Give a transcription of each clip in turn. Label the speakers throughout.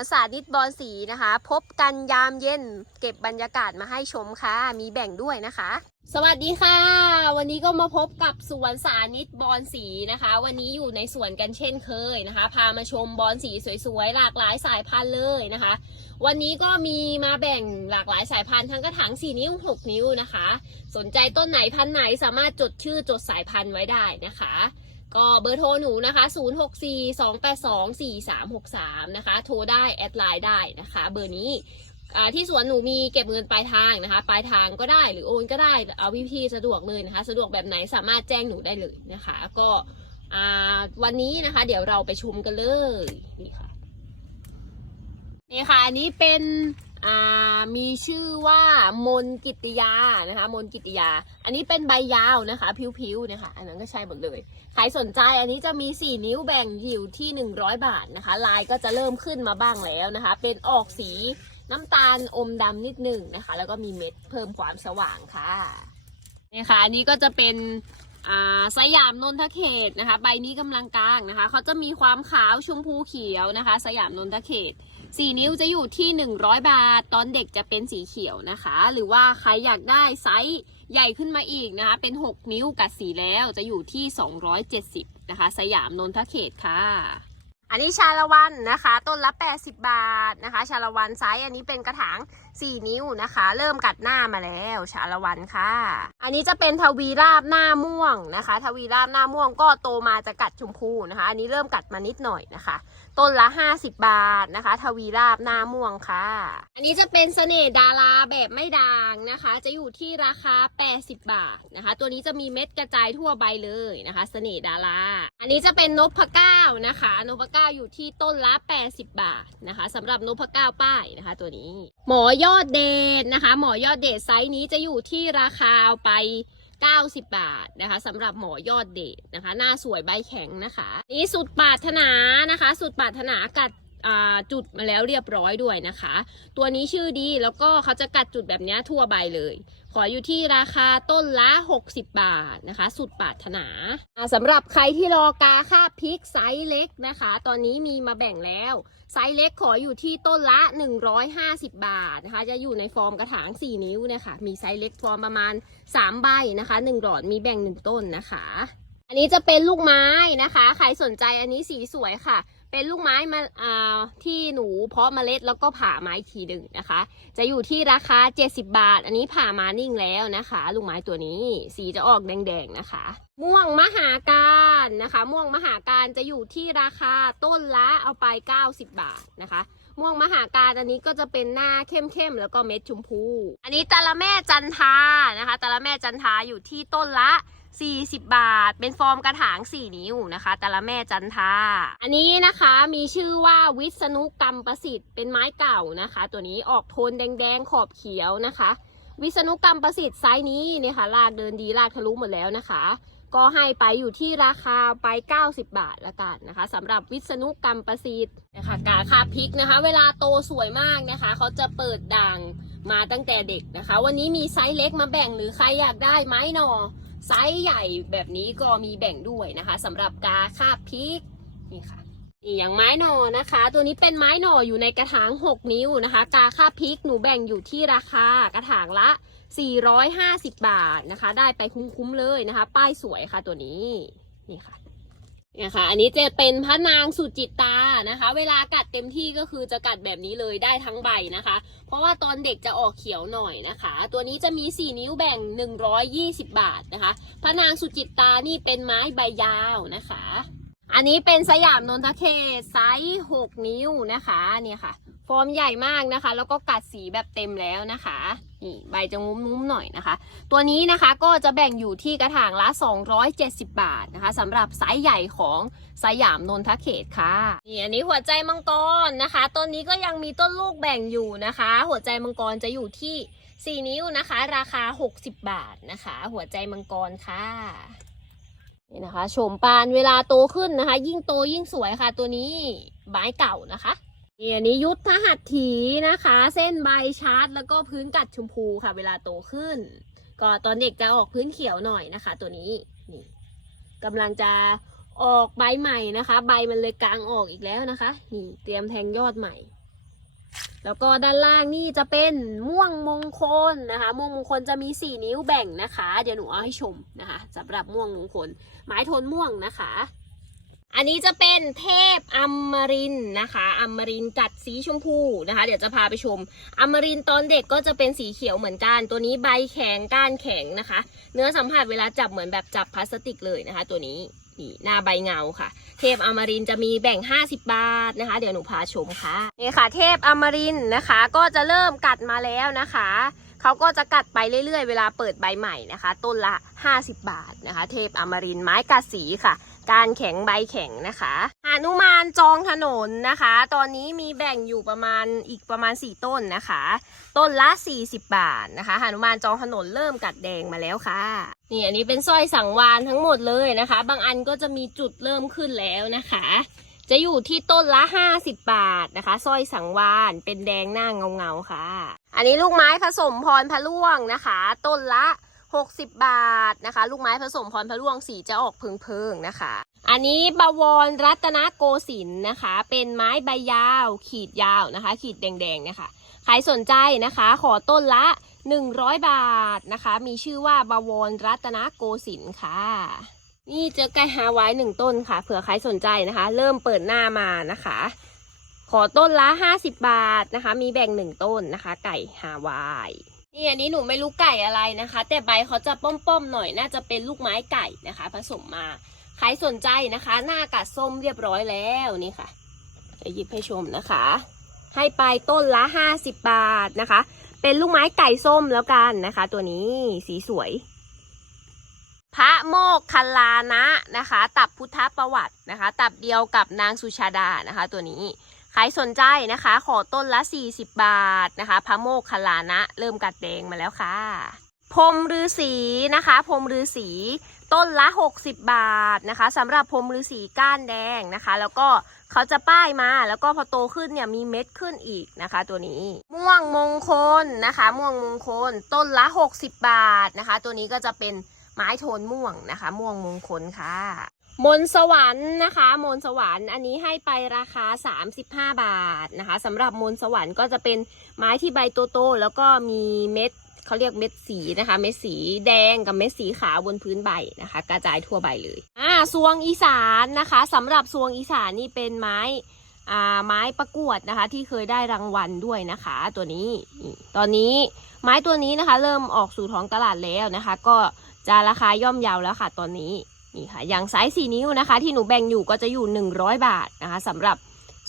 Speaker 1: วนสาธิตบอลสีนะคะ พบกันยามเย็นเก็บบรรยากาศมาให้ชมค่ะ มีแบ่งด้วยนะคะ สวัสดีค่ะ วันนี้ก็มาพบกับสวนสาธิตบอลสีนะคะ วันนี้อยู่ในสวนกันเช่นเคยนะคะ พามาชมบอลสีสวยๆหลากหลายสายพันธุ์เลยนะคะ วันนี้ก็มีมาแบ่งหลากหลายสายพันธุ์ทั้งกระถาง4 นิ้ว 6 นิ้วนะคะ สนใจต้นไหนพันธุ์ไหนสามารถจดชื่อจดสายพันธุ์ไว้ได้นะคะ ก็เบอร์โทรหนูนะคะ 0642824363 นะคะ โทรได้แอดไลน์ได้นะคะ เบอร์นี้ที่สวนหนูมีเก็บเงินปลายทางนะคะ ปลายทางก็ได้หรือโอนก็ได้ เอาวิธีสะดวกเลยนะคะ สะดวกแบบไหนสามารถแจ้งหนูได้เลยนะคะ ก็วันนี้นะคะ เดี๋ยวเราไปชมกันเลยนี่ค่ะนี่ค่ะ อันนี้เป็น มีชื่อว่ามนกิติยานะคะ มนกิติยา อันนี้เป็นใบยาวนะคะผิวๆนะคะ อันนั้นก็ใช่หมดเลย ใครสนใจอันนี้จะมี 4 นิ้วแบ่งอยู่ที่ 100 บาทนะคะ ลายก็จะเริ่มขึ้นมาบ้างแล้วนะคะ เป็นออกสีน้ำตาลอมดำนิดหนึ่งนะคะ แล้วก็มีเม็ดเพิ่มความสว่างค่ะนี่ค่ะ อันนี้ก็จะเป็นสยามนนทเขตนะคะ ใบนี้กำลังกลางนะคะ เขาจะมีความขาวชมพูเขียวนะคะ สยามนนทเขต 4 นิ้วจะอยู่ที่ 100 บาท ตอนเด็กจะเป็นสีเขียวนะคะ หรือว่าใครอยากได้ไซส์ใหญ่ขึ้นมาอีกนะคะ เป็น 6 นิ้วกับสีแล้วจะอยู่ที่ 270 นะคะ สยามนนทเขตค่ะ อันนี้ชาละวันนะคะ ต้นละ 80 บาทนะคะ ชาละวันไซส์อันนี้เป็นกระถาง4 นิ้วนะคะ เริ่มกัดหน้ามาแล้วชาละวันค่ะ อันนี้จะเป็นทวีราบหน้าม่วงนะคะ ทวีราบหน้าม่วงก็โตมาจะกัดชมพูนะคะ อันนี้เริ่มกัดมานิดหน่อยนะคะ ต้นละ 50 บาทนะคะ ทวีราบหน้าม่วงค่ะ อันนี้จะเป็นเสน่ห์ดาราแบบไม่ด่างนะคะ จะอยู่ที่ราคา 80 บาทนะคะ ตัวนี้จะมีเม็ดกระจายทั่วใบเลยนะคะเสน่ห์ดาราอันนี้จะเป็นนพเก้านะคะนพเก้าอยู่ที่ต้นละ 80 บาทนะคะสำหรับนพเก้าป้ายนะคะ ตัวนี้หมอยอดเดชนะคะ หมอยอดเดชไซส์นี้จะอยู่ที่ราคาเอาไป 90 บาทนะคะสำหรับหมอยอดเดชนะคะ หน้าสวยใบแข็งนะคะ นี่สุดปรารถนานะคะ สุดปรารถนากัด จุดมาแล้วเรียบร้อยด้วยนะคะ ตัวนี้ชื่อดีแล้วก็เขาจะกัดจุดแบบนี้ทั่วใบเลย ขออยู่ที่ราคาต้นละ 60 บาทนะคะ สุดปรารถนาสำหรับใครที่รอกาค่าพริกไซส์เล็กนะคะ ตอนนี้มีมาแบ่งแล้วไซส์เล็กขออยู่ที่ต้นละ 150 บาทนะคะ จะอยู่ในฟอร์มกระถาง 4 นิ้วนะคะ มีไซส์เล็กฟอร์มประมาณ 3 ใบนะคะ 1 หลอดมีแบ่ง 1 ต้นนะคะ อันนี้จะเป็นลูกไม้นะคะ ใครสนใจอันนี้สีสวยค่ะ เป็นลูกไม้มาอ่าที่หนูเพาะเมล็ดแล้วก็ผ่าไม้ทีหนึ่งนะคะ จะอยู่ที่ราคา 70 บาท อันนี้ผ่ามานิ่งแล้วนะคะ ลูกไม้ตัวนี้สีจะออกแดงๆนะคะ ม่วงมหาการนะคะ ม่วงมหาการจะอยู่ที่ราคาต้นละเอาไป 90 บาทนะคะม่วงมหาการอันนี้ก็จะเป็นหน้าเข้มๆแล้วก็เม็ดชมพู อันนี้ตะละแม่จันทานะคะตะละแม่จันทาอยู่ที่ต้นละ 40 บาท เป็นฟอร์มกระถาง 4 นิ้วนะคะ แตะละแม่จันทาอันนี้นะคะมีชื่อว่าวิษณุกรรมประสิทธิ์เป็นไม้เก่านะคะ ตัวนี้ออกโทนแดงๆขอบเขียวนะคะ วิษณุกรรมประสิทธิ์ไซส์นี้เนี่ยค่ะลากเดินดีลากทะลุหมดแล้วนะคะ ก็ให้ไปอยู่ที่ราคาไป 90 บาทละกันนะคะสำหรับวิษณุกรรมประสิทธิ์นะคะกาคาพริกนะคะ เวลาโตสวยมากนะคะเขาจะเปิดด่างมาตั้งแต่เด็กนะคะ วันนี้มีไซส์เล็กมาแบ่งหรือใครอยากได้ไม้หนอ ไซส์ใหญ่แบบนี้ก็มีแบ่งด้วยนะคะสำหรับกาคาพริกนี่ค่ะนี่อย่างไม้หน่อนะคะ ตัวนี้เป็นไม้หน่ออยู่ในกระถาง 6 นิ้วนะคะ กาค่าพริกหนูแบ่งอยู่ที่ราคากระถางละ 450 บาทนะคะ ได้ไปคุ้มๆเลยนะคะ ป้ายสวยค่ะตัวนี้นี่ค่ะ เนี่ยค่ะ อันนี้จะเป็นพระนางสุจิตตานะคะ เวลากัดเต็มที่ก็คือจะกัดแบบนี้เลยได้ทั้งใบนะคะ เพราะว่าตอนเด็กจะออกเขียวหน่อยนะคะ ตัวนี้จะมี 4 นิ้วแบ่ง 120 บาทนะคะ พระนางสุจิตตานี่เป็นไม้ใบยาวนะคะ อันนี้เป็นสยามนนทเขตไซส์6นิ้วนะคะเนี่ยค่ะ ฟอร์มใหญ่มากนะคะ แล้วก็กัดสีแบบเต็มแล้วนะคะ นี่ใบจะงุ้มๆหน่อยนะคะ ตัวนี้นะคะก็จะแบ่งอยู่ที่กระถางละ 270 บาทนะคะสำหรับไซส์ใหญ่ของสยามนนทเขตค่ะนี่อันนี้หัวใจมังกรนะคะต้นนี้ก็ยังมีต้นลูกแบ่งอยู่นะคะ หัวใจมังกรจะอยู่ที่ 4 นิ้วนะคะ ราคา 60 บาทนะคะ หัวใจมังกรค่ะนี่นะคะโฉมปานเวลาโตขึ้นนะคะ ยิ่งโตยิ่งสวยค่ะตัวนี้ไม้เก่านะคะ นี่อันนี้ยุทธหัตถีนะคะ เส้นใบชาร์จแล้วก็พื้นกัดชมพูค่ะ เวลาโตขึ้น ก็ตอนเด็กจะออกพื้นเขียวหน่อยนะคะ ตัวนี้นี่กำลังจะออกใบใหม่นะคะ ใบมันเลยกลางออกอีกแล้วนะคะ นี่เตรียมแทงยอดใหม่ แล้วก็ด้านล่างนี่จะเป็นม่วงมงคลนะคะ ม่วงมงคลจะมี4นิ้วแบ่งนะคะ เดี๋ยวหนูเอาให้ชมนะคะสำหรับม่วงมงคลไม้โทนม่วงนะคะ อันนี้จะเป็นเทพอมรินนะคะอมรินกัดสีชมพูนะคะ เดี๋ยวจะพาไปชมอมรินตอนเด็กก็จะเป็นสีเขียวเหมือนกัน ตัวนี้ใบแข็งก้านแข็งนะคะ เนื้อสัมผัสเวลาจับเหมือนแบบจับพลาสติกเลยนะคะ ตัวนี้นี่หน้าใบเงาค่ะ เทพอมรินจะมีแบ่ง 50 บาทนะคะ เดี๋ยวหนูพาชมค่ะนี่ค่ะ เทพอมรินนะคะ ก็จะเริ่มกัดมาแล้วนะคะ เขาก็จะกัดไปเรื่อยๆ เวลาเปิดใบใหม่นะคะ ต้นละ 50 บาทนะคะ เทพอมรินไม้กัดสีค่ะ การแข็งใบแข็งนะคะหานุมานจองถนนนะคะ ตอนนี้มีแบ่งอยู่ประมาณอีกประมาณ 4 ต้นนะคะ ต้นละ 40 บาทนะคะหานุมานจองถนนเริ่มกัดแดงมาแล้วค่ะนี่อันนี้เป็นสร้อยสังวานทั้งหมดเลยนะคะ บางอันก็จะมีจุดเริ่มขึ้นแล้วนะคะ จะอยู่ที่ต้นละ 50 บาทนะคะสร้อยสังวานเป็นแดงหน้าเงาเงาๆค่ะ อันนี้ลูกไม้ผสมพรพะล่วงนะคะ ต้นละ 60 บาทนะคะ ลูกไม้ผสมพรพะล่วงสีจะออกเพิงๆนะคะ อันนี้บวรรัตนโกสินนะคะ เป็นไม้ใบยาว ขีดยาวนะคะ ขีดแดงๆนะคะใครสนใจนะคะ ขอต้นละ 100 บาทนะคะ มีชื่อว่าบวรรัตนโกสินค่ะ นี่เจอไก่ฮาวายหนึ่งต้นค่ะ เผื่อใครสนใจนะคะ เริ่มเปิดหน้ามานะคะ ขอต้นละ50บบาทนะคะ มีแบ่งหนึ่งต้นนะคะ ไก่ฮาวายนี่อันนี้หนูไม่รู้ไก่อะไรนะคะ แต่ใบเขาจะป้อมๆหน่อยน่าจะเป็นลูกไม้ไก่นะคะ ผสมมาใครสนใจนะคะ หน้ากัดส้มเรียบร้อยแล้วนี่ค่ะจะหยิบให้ชมนะคะ ให้ไปต้นละ50บาทนะคะ เป็นลูกไม้ไก่ส้มแล้วกันนะคะ ตัวนี้สีสวย พระโมกคลานะนะคะ ตับพุทธประวัตินะคะ ตับเดียวกับนางสุชาดานะคะ ตัวนี้ใครสนใจนะคะ ขอต้นละ 40 บาทนะคะ พระโมกคัลลานะ เริ่มกัดแดงมาแล้วค่ะพรมฤาษีนะคะพรมฤาษีต้นละ 60 บาทนะคะสำหรับพรมฤาษีก้านแดงนะคะ แล้วก็เขาจะป้ายมาแล้วก็พอโตขึ้นเนี่ยมีเม็ดขึ้นอีกนะคะ ตัวนี้ ม่วงมงคลนะคะ ม่วงมงคล ต้นละ 60 บาทนะคะ ตัวนี้ก็จะเป็น ไม้โทนม่วงนะคะ ม่วงมงคลค่ะ มนต์สวรรค์นะคะ มนต์สวรรค์อันนี้ให้ไปราคา 35 บาทนะคะสำหรับมนต์สวรรค์ก็จะเป็นไม้ที่ใบโตๆแล้วก็มีเม็ดเขาเรียกเม็ดสีนะคะ เม็ดสีแดงกับเม็ดสีขาวบนพื้นใบนะคะ กระจายทั่วใบเลยอ่าซวงอีสานนะคะสำหรับซวงอีสานนี่เป็นไม้อ่าไม้ประกวดนะคะ ที่เคยได้รางวัลด้วยนะคะ ตัวนี้ตอนนี้ไม้ตัวนี้นะคะ เริ่มออกสู่ท้องตลาดแล้วนะคะ ก็ จะราคาย่อมเยาแล้วค่ะตอนนี้นี่ค่ะอย่างไซส์4นิ้วนะคะ ที่หนูแบ่งอยู่ก็จะอยู่ 100 บาทนะคะสำหรับ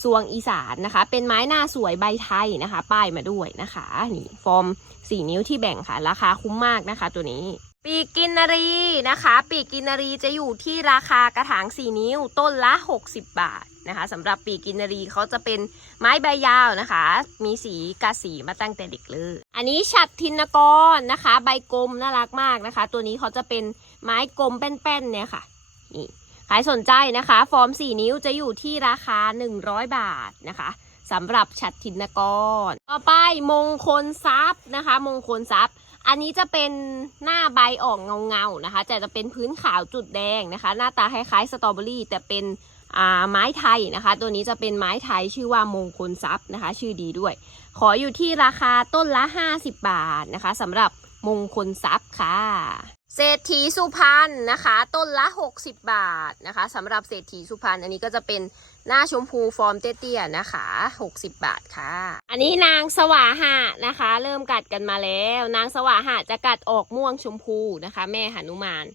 Speaker 1: สวงอีสานนะคะ เป็นไม้หน้าสวยใบไทยนะคะ ป้ายมาด้วยนะคะนี่ฟอร์ม 4 นิ้วที่แบ่งค่ะ ราคาคุ้มมากนะคะ ตัวนี้ ปีกกินนารีนะคะ ปีกกินนารีจะอยู่ที่ราคากระถาง 4 นิ้วต้นละ 60 บาท นะคะสำหรับปีกินนารีเขาจะเป็นไม้ใบยาวนะคะ มีสีกาสีมาตั้งแต่เด็กเลย อันนี้ฉัดทินกรนะคะ ใบกลมน่ารักมากนะคะ ตัวนี้เขาจะเป็นไม้กลมแป้นๆเนี่ยค่ะนี่ใครสนใจนะคะ ฟอร์ม 4 นิ้วจะอยู่ที่ราคา 100 บาทนะคะสำหรับฉัดทินกร ต่อไปมงคลทรัพย์นะคะ มงคลทรัพย์ อันนี้จะเป็นหน้าใบออกเงาๆนะคะแต่จะเป็นพื้นขาวจุดแดงนะคะ หน้าตาคล้ายๆสตรอเบอรี่แต่เป็น ไม้ไทยนะคะ ตัวนี้จะเป็นไม้ไทยชื่อว่ามงคลทรัพย์นะคะ ชื่อดีด้วย ขออยู่ที่ราคาต้นละ 50 บาทนะคะสำหรับมงคลทรัพย์ค่ะ เศรษฐีสุพรรณนะคะ ต้นละ 60 บาทนะคะสำหรับเศรษฐีสุพรรณอันนี้ก็จะเป็นหน้าชมพูฟอร์มเตี้ยๆนะคะ 60 บาทค่ะ อันนี้นางสวาหะนะคะ เริ่มกัดกันมาแล้ว นางสวาหะจะกัดออกม่วงชมพูนะคะ แม่หนุมาน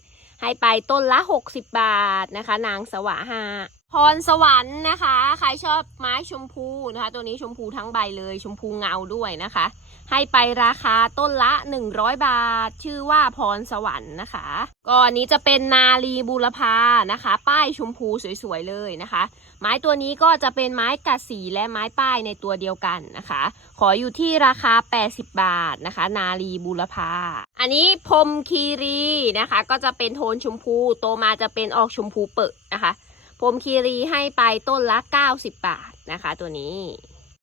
Speaker 1: ให้ไปต้นละ 60 บาทนะคะ นางสวาหะ พรสวรรค์นะคะ ใครชอบไม้ชมพูนะคะ ตัวนี้ชมพูทั้งใบเลยชมพูเงาด้วยนะคะ ให้ไปราคาต้นละ 100 บาท ชื่อว่าพรสวรรค์นะคะก่อนนี้จะเป็นนาลีบูรพานะคะ ป้ายชมพูสวยๆเลยนะคะ ไม้ตัวนี้ก็จะเป็นไม้กัดสีและไม้ป้ายในตัวเดียวกันนะคะ ขออยู่ที่ราคา 80 บาทนะคะ นาลีบูรพาอันนี้พรมคีรีนะคะ ก็จะเป็นโทนชมพูโตมาจะเป็นออกชมพูเปิดนะคะ พรมคีรีให้ไปต้นละ 90 บาทนะคะ ตัวนี้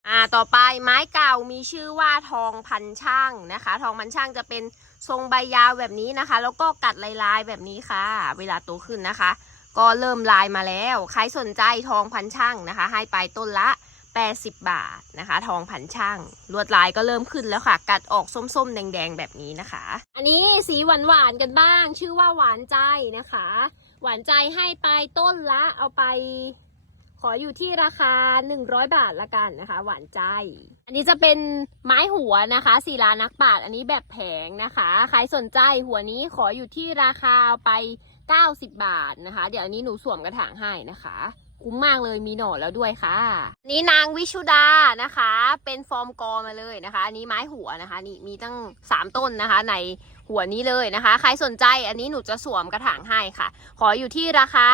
Speaker 1: อ่าต่อไปไม้เก่ามีชื่อว่าทองพันช่างนะคะ ทองพันช่างจะเป็นทรงใบยาวแบบนี้นะคะ แล้วก็กัดลายๆแบบนี้ค่ะ เวลาโตขึ้นนะคะ ก็เริ่มลายมาแล้ว ใครสนใจทองพันช่างนะคะ ให้ไปต้นละ 80 บาทนะคะ ทองพันช่างลวดลายก็เริ่มขึ้นแล้วค่ะ กัดออกส้มๆ แดงๆ แบบนี้นะคะ อันนี้สีหวานๆกันบ้าง ชื่อว่าหวานใจนะคะ หวานใจให้ไปต้นละเอาไป ขออยู่ที่ราคา 100 บาทละกันนะคะ หวานใจ อันนี้จะเป็นไม้หัวนะคะศิลานักปราชญ์อันนี้แบบแผงนะคะใครสนใจหัวนี้ขออยู่ที่ราคาเอาไป 90 บาทนะคะ เดี๋ยวอันนี้หนูสวมกระถางให้นะคะ คุ้มมากเลยมีหน่อแล้วด้วยค่ะนนี้นางวิชุดานะคะ เป็นฟอร์มกอมาเลยนะคะอันนี้ไม้หัวนะคะ นี่มีตั้ง 3 ต้นนะคะ ในหัวนี้เลยนะคะ ใครสนใจอันนี้หนูจะสวมกระถางให้ค่ะ ขออยู่ที่ราคา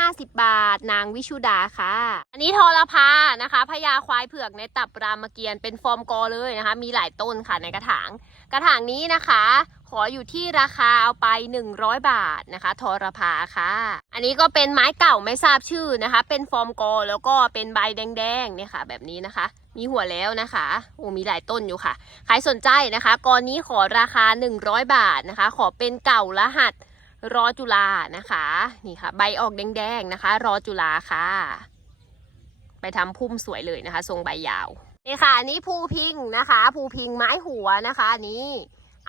Speaker 1: 150 บาท นางวิชุดาค่ะ อันนี้ทอรพานะคะพญาควายเผือกในตับรามเกียรติ์เป็นฟอร์มกอเลยนะคะ มีหลายต้นค่ะในกระถาง กระถางนี้นะคะ ขออยู่ที่ราคาเอาไป 100 บาทนะคะ ทอรพาค่ะ อันนี้ก็เป็นไม้เก่าไม่ทราบชื่อนะคะ เป็นฟอร์มกอแล้วก็เป็นใบแดงๆเนี่ยค่ะ แบบนี้นะคะ มีหัวแล้วนะคะโอ้มีหลายต้นอยู่ค่ะ ใครสนใจนะคะกรนี้ขอราคา 100 บาทนะคะ ขอเป็นเก่ารหัสรอจุฬานะคะ นี่ค่ะ ใบออกแดงๆนะคะ รอจุฬาค่ะ ไปทำพุ่มสวยเลยนะคะ ทรงใบยาว นี่ค่ะอันนี้ภูพิงนะคะ ภูพิงไม้หัวนะคะนนี้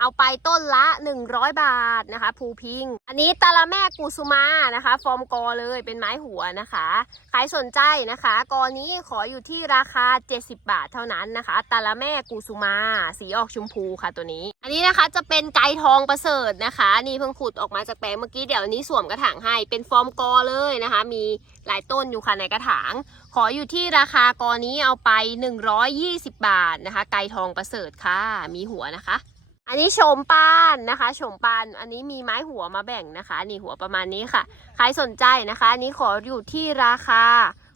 Speaker 1: เอาไปต้นละ 100 บาทนะคะ ภูพิง อันนี้ตาละแม่กุสุมานะคะ ฟอร์มกอเลยเป็นไม้หัวนะคะใครสนใจนะคะ กอนี้ขออยู่ที่ราคา 70 บาทเท่านั้นนะคะตาละแม่กุสุมา สีออกชมพูค่ะตัวนี้ อันนี้นะคะจะเป็นไก่ทองประเสริฐนะคะ นี่เพิ่งขุดออกมาจากแปลงเมื่อกี้เดี๋ยวนี้สวมกระถางให้เป็นฟอร์มกอเลยนะคะ มีหลายต้นอยู่ค่ะในกระถาง ขออยู่ที่ราคากอนี้เอาไป 120 บาทนะคะ ไก่ทองประเสริฐค่ะ มีหัวนะคะ อันนี้โฉมปานนะคะโฉมปานอันนี้มีไม้หัวมาแบ่งนะคะนี่หัวประมาณนี้ค่ะใครสนใจนะคะ อันนี้ขออยู่ที่ราคา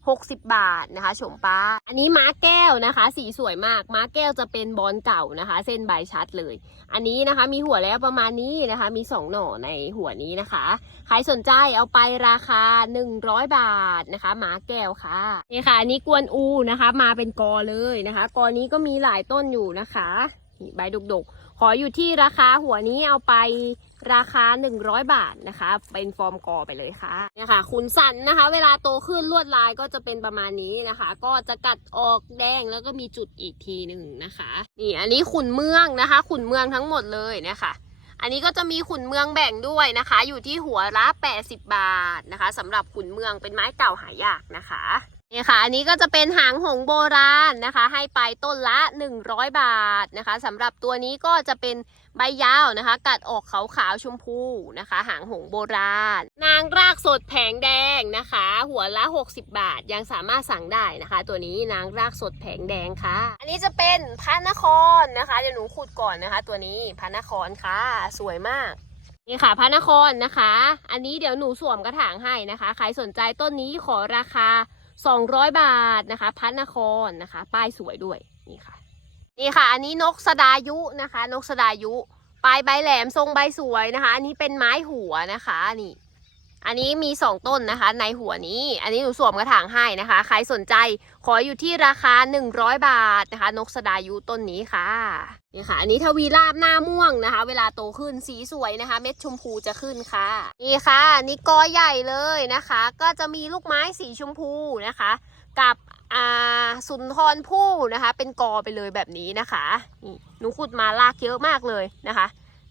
Speaker 1: 60 บาทนะคะโฉมปานอันนี้ม้าแก้วนะคะ สีสวยมากม้าแก้วจะเป็นบอลเก่านะคะ เส้นใบชัดเลย อันนี้นะคะมีหัวแล้วประมาณนี้นะคะ มีสองหน่อในหัวนี้นะคะใครสนใจเอาไปราคา 100 บาทนะคะหมาแก้วค่ะนี่ค่ะอันนี้กวนอูนะคะ มาเป็นกอเลยนะคะ กอนี้ก็มีหลายต้นอยู่นะคะ นี่ใบดกๆ ขออยู่ที่ราคาหัวนี้เอาไปราคา 100 บาทนะคะ เป็นฟอร์มกอไปเลยค่ะเนี่ยค่ะขุนสันนะคะ เวลาโตขึ้นลวดลายก็จะเป็นประมาณนี้นะคะ ก็จะกัดออกแดงแล้วก็มีจุดอีกทีหนึ่งนะคะนี่อันนี้ขุนเมืองนะคะ ขุนเมืองทั้งหมดเลยเนี่ยค่ะ อันนี้ก็จะมีขุนเมืองแบ่งด้วยนะคะ อยู่ที่หัวละ 80 บาทนะคะสำหรับขุนเมืองเป็นไม้เก่าหายากนะคะ นี่ค่ะ อันนี้ก็จะเป็นหางหงโบราณนะคะ ให้ไปต้นละ 100 บาทนะคะสำหรับตัวนี้ก็จะเป็นใบยาวนะคะ กัดออกขาวขาวๆชมพูนะคะ หางหงโบราณ นางรากสดแผงแดงนะคะ หัวละ 60 บาทยังสามารถสั่งได้นะคะ ตัวนี้นางรากสดแผงแดงค่ะ อันนี้จะเป็นพระนครนะคะเดี๋ยวหนูขุดก่อนนะคะ ตัวนี้พระนครค่ะ สวยมากนี่ค่ะพระนครนะคะ อันนี้เดี๋ยวหนูสวมกระถางให้นะคะ ใครสนใจต้นนี้ขอราคา 200 บาทนะคะพัฒนครนะคะ ป้ายสวยด้วยนี่ค่ะ นี่ค่ะ อันนี้นกสดายุนะคะ นกสดายุ ปลายใบแหลมทรงใบสวยนะคะ อันนี้เป็นไม้หัวนะคะนี่ อันนี้มีสองต้นนะคะ ในหัวนี้ อันนี้หนูสวมกระถางให้นะคะ ใครสนใจขออยู่ที่ราคา 100 บาทนะคะ นกสดายุต้นนี้ค่ะนี่ค่ะ อันนี้ทวีราบหน้าม่วงนะคะ เวลาโตขึ้นสีสวยนะคะ เม็ดชมพูจะขึ้นค่ะ นี่ค่ะ นี่กอใหญ่เลยนะคะ ก็จะมีลูกไม้สีชมพูนะคะ กับอาสุนทรภู่นะคะ เป็นกอไปเลยแบบนี้นะคะนี่หนูขุดมาลากเยอะมากเลยนะคะ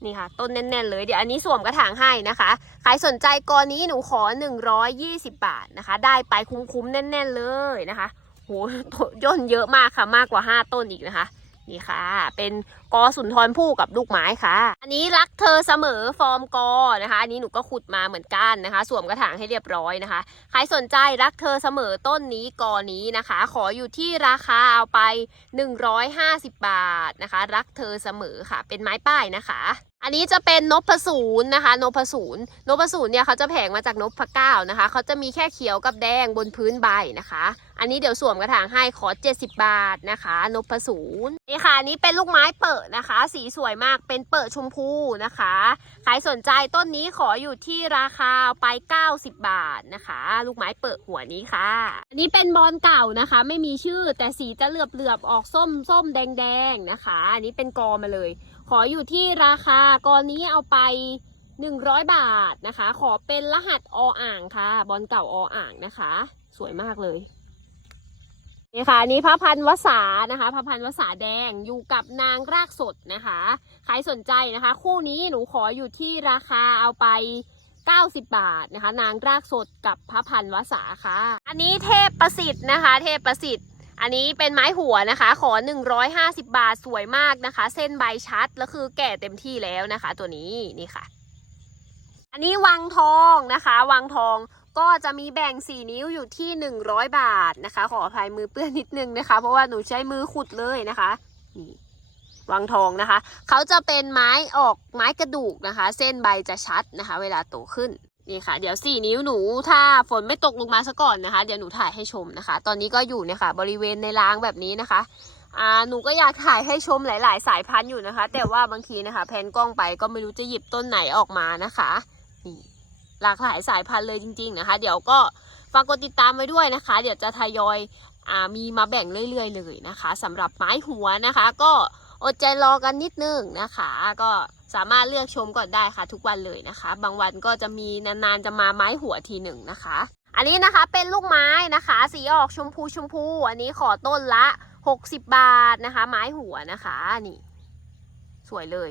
Speaker 1: นี่ค่ะ ต้นแน่นๆเลย เดี๋ยวอันนี้สวมกระถางให้นะคะ ใครสนใจกอนี้หนูขอ 120 บาทนะคะ ได้ไปคุ้มๆแน่น ๆเลยนะคะโหย่นเยอะมากค่ะมากกว่า 5 ต้นอีกนะคะ นี่ค่ะ เป็น กอสุนทรภู่กับลูกไม้ค่ะ อันนี้รักเธอเสมอฟอร์มกอนะคะ อันนี้หนูก็ขุดมาเหมือนกันนะคะ สวมกระถางให้เรียบร้อยนะคะ ใครสนใจรักเธอเสมอต้นนี้กอนี้นะคะ ขออยู่ที่ราคาเอาไป 150 บาทนะคะ รักเธอเสมอค่ะ เป็นไม้ป้ายนะคะอันนี้จะเป็นนพสูรนะคะนพสูรนพสูรเนี่ยเขาจะแผงมาจากนพเก้านะคะเขาจะมีแค่เขียวกับแดงบนพื้นใบนะคะ อันนี้เดี๋ยวสวมกระถางให้ขอ 70 บาทนะคะนพสูรนี่ค่ะนนี้เป็นลูกไม้เปิดนะคะ สีสวยมากเป็นเปิดชมพูนะคะใครสนใจต้นนี้ขออยู่ที่ราคาไป 90 บาทนะคะ ลูกไม้เปิดหัวนี้ค่ะ อันนี้เป็นบอลเก่านะคะ ไม่มีชื่อแต่สีจะเหลือบเหลือบๆออกส้มส้มแดงแดงนะคะ อันนี้เป็นกอมาเลย ขออยู่ที่ราคากอนี้เอาไป100 บาทนะคะ ขอเป็นรหัสออ่างค่ะ บอลเก่าออ่างนะคะ สวยมากเลย นี่ค่ะนนี้พระพันวษานะคะพระพันวษาแดงอยู่กับนางรากสดนะคะ ใครสนใจนะคะ คู่นี้หนูขออยู่ที่ราคาเอาไป 90 บาทนะคะ นางรากสดกับพระพันวษาค่ะ อันนี้เทพประสิทธิ์นะคะ เทพประสิทธิ์ อันนี้เป็นไม้หัวนะคะ ขอ 150 บาทสวยมากนะคะ เส้นใบชัดแล้วคือแก่เต็มที่แล้วนะคะ ตัวนี้นี่ค่ะ อันนี้วังทองนะคะ วังทอง ก็จะมีแบ่ง 4 นิ้วอยู่ที่ 100 บาทนะคะ ขออภัยมือเปื้อนนิดนึงนะคะ เพราะว่าหนูใช้มือขุดเลยนะคะนี่วังทองนะคะ เขาจะเป็นไม้ออกไม้กระดูกนะคะ เส้นใบจะชัดนะคะ เวลาโตขึ้นนี่ค่ะ เดี๋ยว4นิ้วหนูถ้าฝนไม่ตกลงมาซะก่อนนะคะ เดี๋ยวหนูถ่ายให้ชมนะคะ ตอนนี้ก็อยู่เนี่ยค่ะ บริเวณในรางแบบนี้นะคะอ่าหนูก็อยากถ่ายให้ชมหลาย ๆ สายพันธุ์อยู่นะคะ แต่ว่าบางทีนะคะ แพนกล้องไปก็ไม่รู้จะหยิบต้นไหนออกมานะคะ หลากหลายสายพันธุ์เลยจริง ๆนะคะ เดี๋ยวก็ฝากกดติดตามไว้ด้วยนะคะ เดี๋ยวจะทยอยอมีมาแบ่งเรื่อยๆ เลยนะคะสำหรับไม้หัวนะคะ ก็อดใจรอกันนิดนึงนะคะ ก็สามารถเลือกชมก่อนได้ค่ะ ทุกวันเลยนะคะ บางวันก็จะมีนานๆจะมาไม้หัวทีหนึ่งนะคะ อันนี้นะคะเป็นลูกไม้นะคะ สีออกชมพูชมพู อันนี้ขอต้นละ 60 บาทนะคะ ไม้หัวนะคะนี่สวยเลย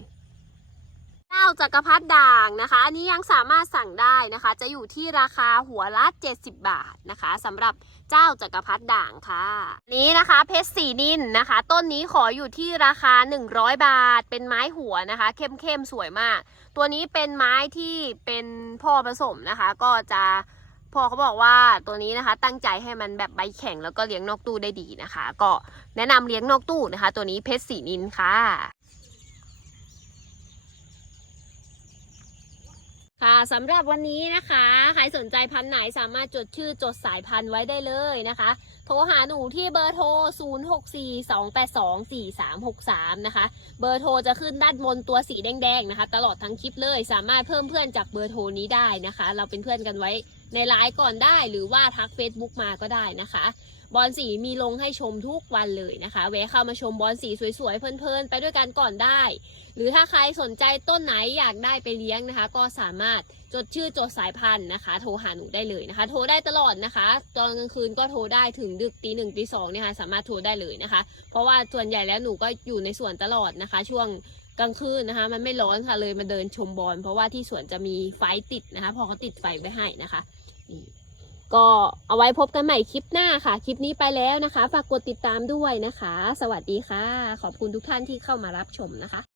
Speaker 1: เจ้าจักรพรรดิด่างนะคะ อันนี้ยังสามารถสั่งได้นะคะ จะอยู่ที่ราคาหัวละ70 บาทนะคะสำหรับเจ้าจักรพรรดิด่างค่ะ นี้นะคะเพชรสีนินนะคะ ต้นนี้ขออยู่ที่ราคา 100 บาท เป็นไม้หัวนะคะ เข้มๆสวยมาก ตัวนี้เป็นไม้ที่เป็นพ่อผสมนะคะ ก็จะพ่อเขาบอกว่าตัวนี้นะคะ ตั้งใจให้มันแบบใบแข็งแล้วก็เลี้ยงนอกตู้ได้ดีนะคะ ก็แนะนำเลี้ยงนอกตู้นะคะ ตัวนี้เพชรสีนินค่ะ ค่ะสำหรับวันนี้นะคะ ใครสนใจพันธุ์ไหนสามารถจดชื่อจดสายพันธุ์ไว้ได้เลยนะคะ โทรหาหนูที่เบอร์โทร 0642824363 นะคะ เบอร์โทรจะขึ้นด้านบนตัวสีแดงๆนะคะ ตลอดทั้งคลิปเลย สามารถเพิ่มเพื่อนจากเบอร์โทรนี้ได้นะคะ เราเป็นเพื่อนกันไว้ ในไลน์ก่อนได้หรือว่าทัก Facebook มาก็ได้นะคะ บอลสีมีลงให้ชมทุกวันเลยนะคะ แวะเข้ามาชมบอลสีสวยๆ เพลินๆ ไปด้วยกันก่อนได้ หรือถ้าใครสนใจต้นไหนอยากได้ไปเลี้ยงนะคะ ก็สามารถจดชื่อจดสายพันธุ์นะคะ โทรหาหนูได้เลยนะคะ โทรได้ตลอดนะคะ ตอนกลางคืนก็โทรได้ถึงดึกตีหนึ่งตีสองเนี่ยค่ะสามารถโทรได้เลยนะคะ เพราะว่าส่วนใหญ่แล้วหนูก็อยู่ในสวนตลอดนะคะ ช่วงกลางคืนนะคะ มันไม่ร้อนค่ะเลยมาเดินชมบอลเพราะว่าที่สวนจะมีไฟติดนะคะ พอเขาติดไฟไว้ให้นะคะ ก็เอาไว้พบกันใหม่คลิปหน้าค่ะ คลิปนี้ไปแล้วนะคะ ฝากกดติดตามด้วยนะคะ สวัสดีค่ะ ขอบคุณทุกท่านที่เข้ามารับชมนะคะ